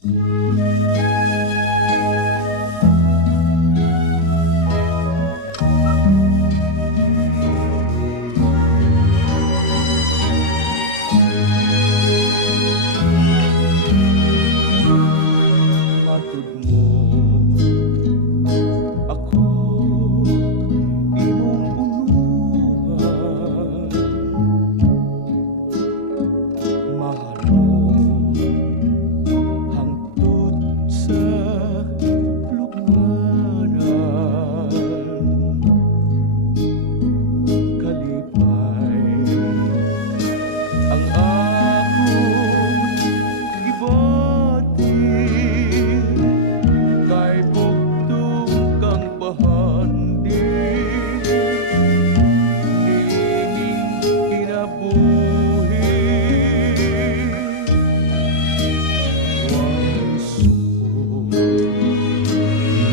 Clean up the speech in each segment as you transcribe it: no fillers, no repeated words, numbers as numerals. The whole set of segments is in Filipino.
Matud mo ako imong unuhan, maharon hangtod sa lubnganan, kalipay ang akong gibati. Kay bugtong kang pahandi, ninging kinabuhi. Way suko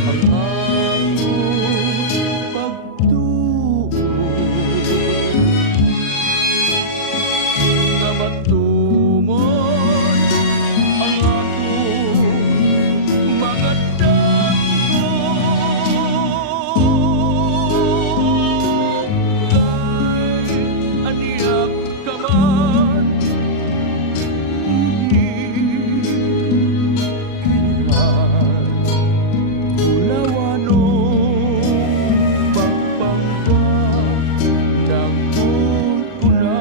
ang akong pagtuo, nga matumon ang akong mga damgo. Kay aniyak ka man, kinihan lawanong pagpangga ng kuna.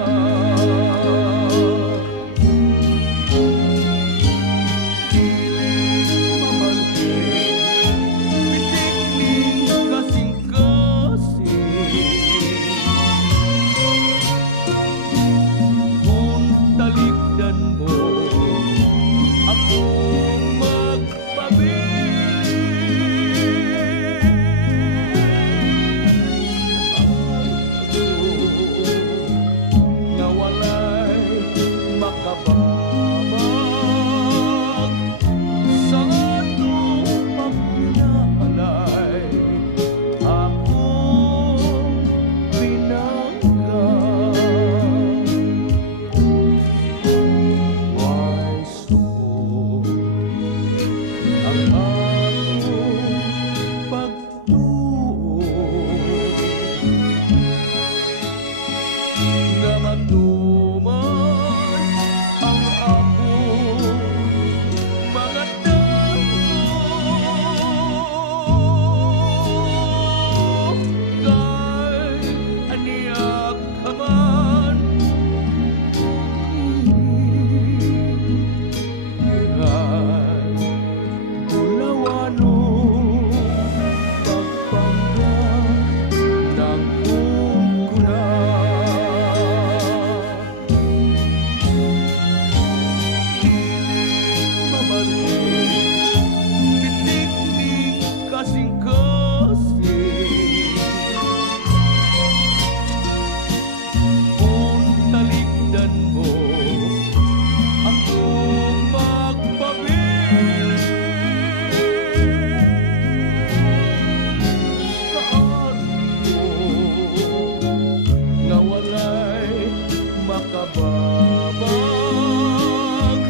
Makababag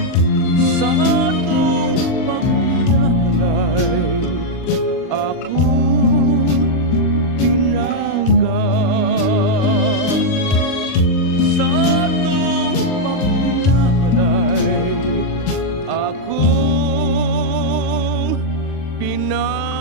sa atong paglalay, akong tinanggal. Sa atong paglalay, akong pinanggal.